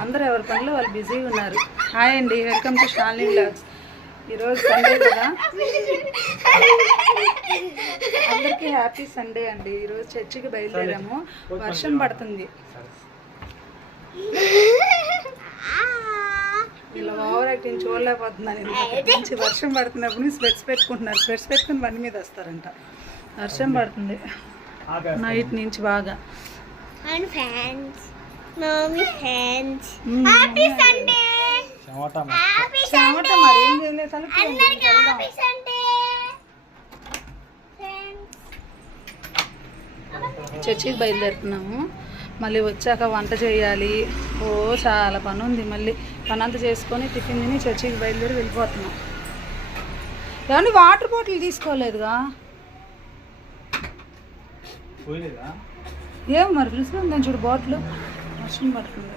అందరూ ఎవరి పనులు వాళ్ళు బిజీగా ఉన్నారు. హాయ్ అండి వెల్కమ్ టు షాలిని బ్లాగ్స్. ఈరోజు సండే కదా? అందరికీ హ్యాపీ సండే అండి. ఈరోజు చర్చికి బయలుదేరాము. వర్షం పడుతుంది. ఇలా ఓవర్ యాక్టింగ్ చూడలేకపోతున్నాను. వర్షం పడుతున్నప్పుడు స్వెట్స్ పెట్టుకుంటున్నారు. స్వెట్స్ పెట్టుకుని బండి మీద వస్తారంట. వర్షం పడుతుంది. నైట్ నుంచి బాగా. చర్చికి బయలుదేరుతున్నాము. మళ్ళీ వచ్చాక వంట చేయాలి. ఓ చాలా పని ఉంది మళ్ళీ. పని అంతా చేసుకొని టిఫిన్ తిని చర్చికి బయలుదేరి వెళ్ళిపోతున్నాం. ఏమండి వాటర్ బాటిల్ తీసుకోలేదుగా? ఏం మరి ఫ్రిడ్జ్లో ఉందని చూడు బాటిల్. వర్షం పడుతుంది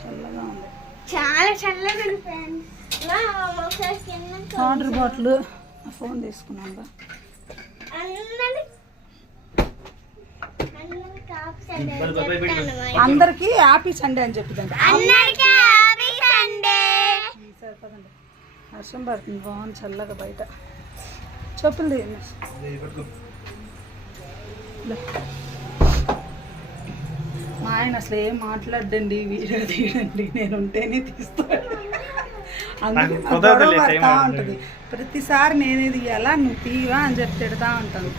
చల్లగా ఉంది. చాలా చల్లగా ఉంది ఫ్రెండ్స్. ఒకసారి కింద వాటర్ బాటిల్. ఫోన్ తీసుకున్నాం అందరికి హ్యాపీ సండే అందరికీ హ్యాపీ సండే అని చెప్పిందంట. అందరికి హ్యాపీ సండే. సరే పదండి వర్షం పడుతుంది బాగుంది చల్లగా బయట. చెప్పులు. మా ఆయన అసలు ఏం మాట్లాడండి వీడియో తీయండి నేను ఉంటేనే తీస్తాడు. అందుకు ఉంటుంది. ప్రతిసారి నేనే తీయాలా నువ్వు తీయవా అని చెప్పి తిడతా ఉంటాను.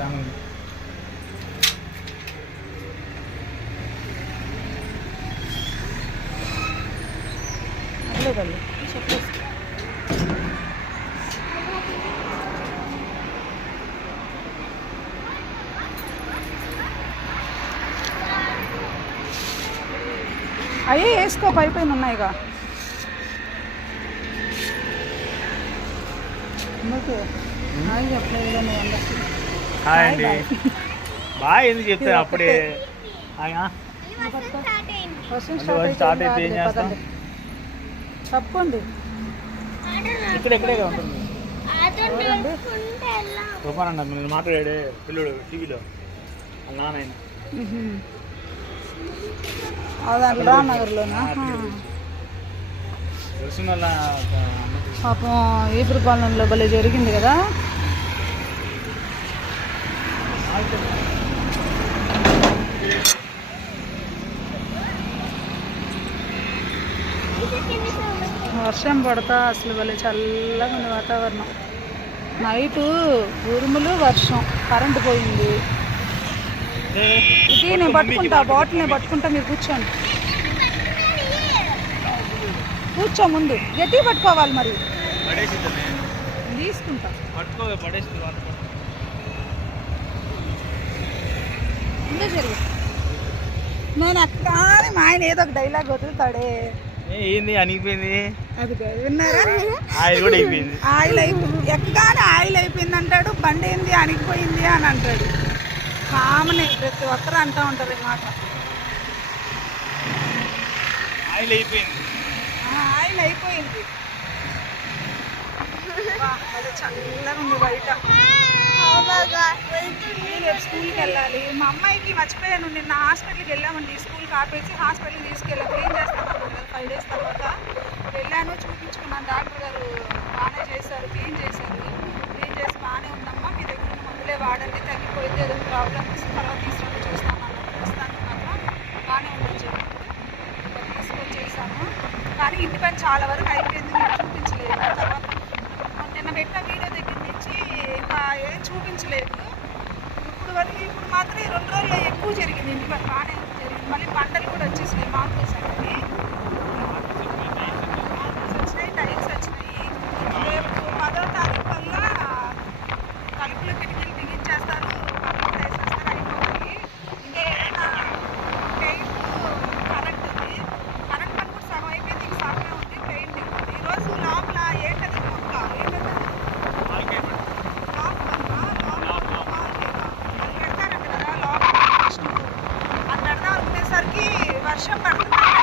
అయ్యే వేసుకో పై పైన ఉన్నాయిగా? ఎందుకు? హాయ్ అండి. బాగా ఎందుకు చెప్తారు అప్పుడే? స్టార్ట్ అయితే ఏం చేస్తాం? తప్పండి ఇక్కడ ఇక్కడే ఉంటుంది. అన్న నేను మాట్లాడాడే పిల్లుడు టీవీలో. నాన్న వాళ్ళ పాపం ఈపురు పాలనలో భలే జరిగింది కదా? వర్షం పడతా అసలు భలే చల్లగా ఉంది వాతావరణం. నైటు ఉరుములు వర్షం కరెంటు పోయింది. ఇది నేను పట్టుకుంటా బాటిల్ నేను పట్టుకుంటా మీరు కూర్చోండి. కూర్చో ముందు. గట్టిగా పట్టుకోవాలి మరి. తీసుకుంటా. ముందే జరుగు. నేను అక్కని మా ఆయన ఏదో ఒక డైలాగ్ వదులుతాడే. ఏంది అనిగిపోయింది? అది కాదు, విన్నారా? ఆయిల్ కూడా అయిపోయింది. ఆయిల్ అయిపోయింది ఎక్కగానే ఆయిల్ అయిపోయింది అంటాడు బండి ఏంది అణిగిపోయింది అని అంటాడు. కామన్ ప్రతి ఒక్కరు అంటూ ఉంటారు ఈ మాట. ఆయిల్ అయిపోయింది. ఆ, ఆయిల్ అయిపోయింది. చల్లగా ఉంది బయట. నేను రేపు స్కూల్కి వెళ్ళాలి? మా అమ్మాయికి మర్చిపోయాను. నిన్న హాస్పిటల్కి వెళ్ళామండి. స్కూల్కి ఆపేసి హాస్పిటల్కి తీసుకెళ్ళాను క్లీన్ చేస్తాను ఫైవ్ డేస్ తర్వాత. వెళ్ళాను చూపించుకున్నాను. డాక్టర్ గారు బాగానే చేశారు క్లీన్ చేశారు క్లీన్ చేసి బాగానే ఉందమ్మా మీ దగ్గర వాడండి తగ్గిపోయింది ఏదో ప్రాబ్లమ్ వస్తే తర్వాత తీసుకొని చూస్తాను ప్రస్తుతానికి మాత్రం బాగానే ఉందని చెప్పి చేశాను. కానీ ఇంటి పని చాలా వరకు అయిపోయింది నేను చూపించలేదు. తర్వాత నిన్న పెట్టిన వీడియో దగ్గర నుంచి ఇంకా ఏం చూపించలేదు. ఇప్పుడు వరకు ఇప్పుడు మాత్రం రెండు రోజులు ఎక్కువ జరిగింది ఇంటి పని బాగానే జరిగింది. మళ్ళీ పంటలు కూడా వచ్చేసినాయి మాకు అనేవి మార్కెట్స్ వచ్చినాయి టైల్స్ వచ్చినాయి రేపు పదో తారీఖు వల్ల తలుపులు కిటికీలు బిగించేస్తారు పనులు వేసేస్తారు అయిపోతుంది ఇంకా ఏదైనా పెయింట్ కరెంట్ ఉంది కరెంట్ పని కూడా సగం అయిపోయింది ఇంక సగమే ఉంది పెయింటింగ్ ఉంది ఈరోజు లోపల ఏంటది మొక్క ఏంటది వర్షం పడుతుంది లోపల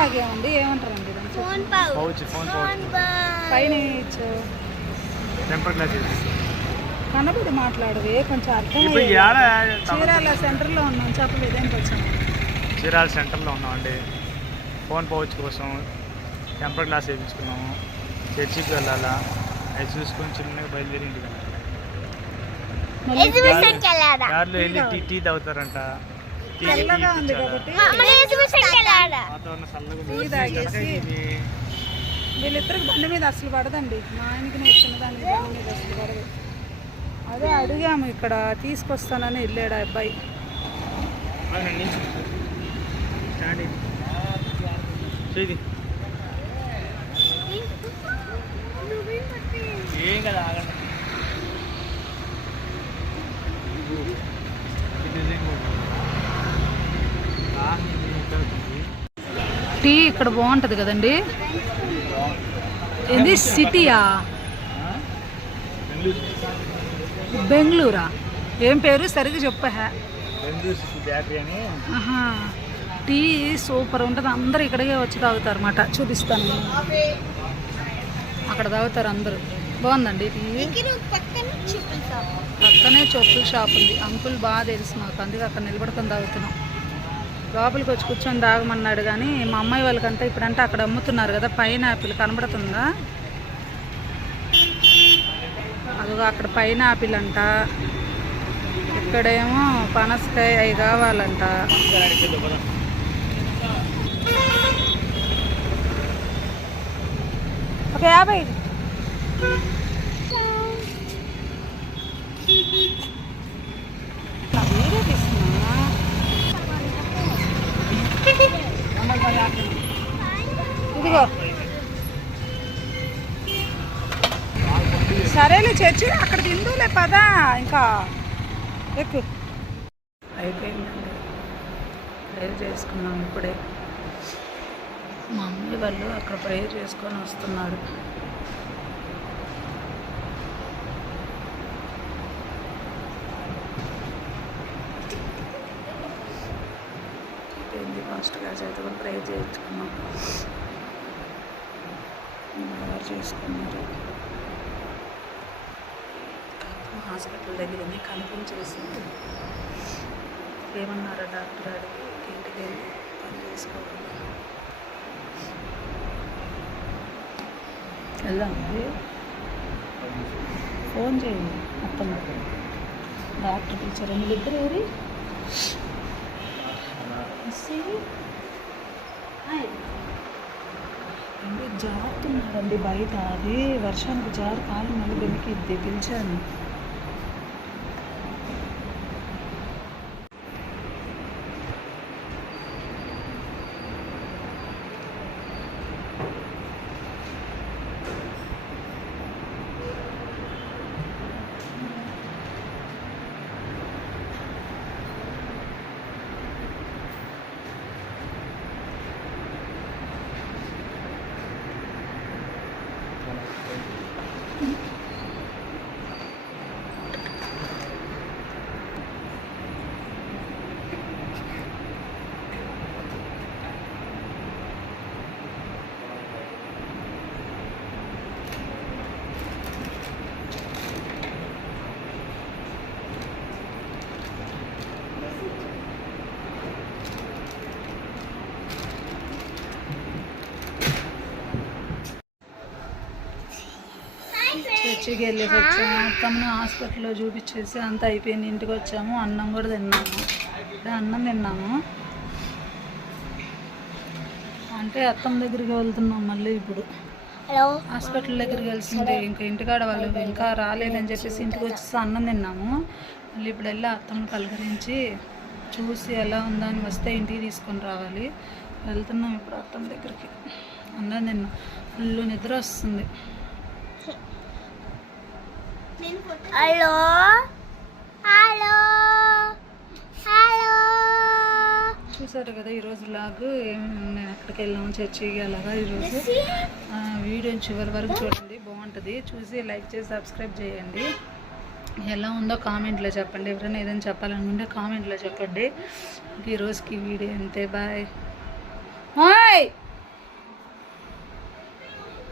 బ్యాగ్ ఏముంది ఏమంటారండి? Phone pouch pouch phone pouch పైన ఇచ్చు. టెంపర్ గ్లాస్ కనబడి మాట్లాడవే కొంచెం అర్థం చీరాల సెంటర్లో ఉన్నాం. చెప్పలేదు దేనికి వచ్చాను చీరాల సెంటర్లో ఉన్నామండి. ఫోన్ పౌచ్ కోసం టెంపర్ గ్లాస్ వేయించుకున్నాము. చర్చికి వెళ్ళాలా? అది చూసుకొని చిన్నగా బయలుదేరి ఇంటికి వెళ్ళాలి. దారిలో వెళ్ళి టీ టీ తాగుతారంట. చల్లగా ఉంది? కాబట్టి వీళ్ళిద్దరికి బండి మీద అసలు పడదండి. మా ఆయనకి నేను చిన్నదానికి బండి మీద అసలు పడదు. అదే అడిగాము ఇక్కడ తీసుకొస్తానని వెళ్ళాడు ఆ అబ్బాయి. ఏం కదా ఆగండి ఇది డిజైన్ కూడా. ఆ, ఇది ఇక్కడ ఉంది. టీ ఇక్కడ బాగుంటుంది కదండి. ఇది సిటీయా? బెంగళూరా? ఏం పేరు? సరిగ్గా చెప్పా టీ సూపర్ ఉంటుంది. అందరు ఇక్కడికే వచ్చి తాగుతారు అన్నమాట చూపిస్తాను. అక్కడ తాగుతారు అందరూ. బాగుందండి టీ? పక్కనే చెప్పుల షాప్ ఉంది. అంకుల్ బాగా తెలుసు మాకు. అందుకే అక్కడ నిలబడుకొని తాగుతున్నాం. లోపలికి వచ్చి కూర్చొని తాగమన్నాడు కానీ మా అమ్మాయి వాళ్ళకంతా ఇప్పుడంటే అక్కడ అమ్ముతున్నారు కదా పైన యాపిల్ కనబడుతుందా? అదిగో అక్కడ పైన యాపిల్ అంట. ఇక్కడేమో పనసకాయ అవి కావాలంట. ఒక యాభై. ఇదిగో. సరేలే చర్చి అక్కడ తిందులే పదా. ఇంకా ఎక్కు. అయిపోయిందండి. ప్రేయర్ చేసుకున్నాం ఇప్పుడే. మా మమ్మీ వాళ్ళు అక్కడ ప్రేయర్ చేసుకొని వస్తున్నారు. అయిపోయింది ఫాస్ట్ క్లాస్ కూడా ప్రేయర్ చేయించుకున్నాం. ఎవరు చేసుకున్నారు? కాకపోతే హాస్పిటల్ దగ్గర కనిపించేసి ఏమన్నారా డాక్టర్ అడిగి ఇంటికి వెళ్ళి పని చేసుకోవాలి. వెళ్దామండి ఫోన్ చేయండి మొత్తం డాక్టర్ టీచర్ ఎందుకు ఇద్దరు ఏరి జారుతున్నాడండి బయట. అది వర్షానికి జారు కాలు మళ్ళీ వెనక్కి పిలిచాను. చర్చికి వెళ్ళేసి వచ్చాము. అత్తమ్మని హాస్పిటల్లో చూపించేసి అంతా అయిపోయింది. ఇంటికి వచ్చాము. అన్నం కూడా తిన్నాము. అన్నం తిన్నాము. అంటే అత్తమ్మ దగ్గరికి వెళ్తున్నాం మళ్ళీ ఇప్పుడు. హాస్పిటల్ దగ్గరికి వెళ్తుంది ఇంకా ఇంటికాడ వాళ్ళు ఇంకా రాలేదని చెప్పేసి ఇంటికి వచ్చేసి అన్నం తిన్నాము. మళ్ళీ ఇప్పుడు వెళ్ళి అత్తమ్మని పలకరించి చూసి ఎలా ఉందా అని వస్తే ఇంటికి తీసుకొని రావాలి. వెళ్తున్నాం ఇప్పుడు అత్తమ్మ దగ్గరికి. అన్నం తిన్నాం. ఫుల్ నిద్ర వస్తుంది. హలో హలో హలో చూసారు కదా ఈరోజు లాగ్ మేము ఎక్కడికి వెళ్ళాము చర్చికి అలాగా ఈరోజు. వీడియోని చివరి వరకు చూడండి బాగుంటుంది. చూసి లైక్ చేసి సబ్స్క్రైబ్ చేయండి. ఎలా ఉందో కామెంట్లో చెప్పండి. ఎవరైనా ఏదైనా చెప్పాలనుకుంటే కామెంట్లో చెప్పండి. ఇంక ఈ రోజుకి వీడియో అంతే బాయ్. హాయ్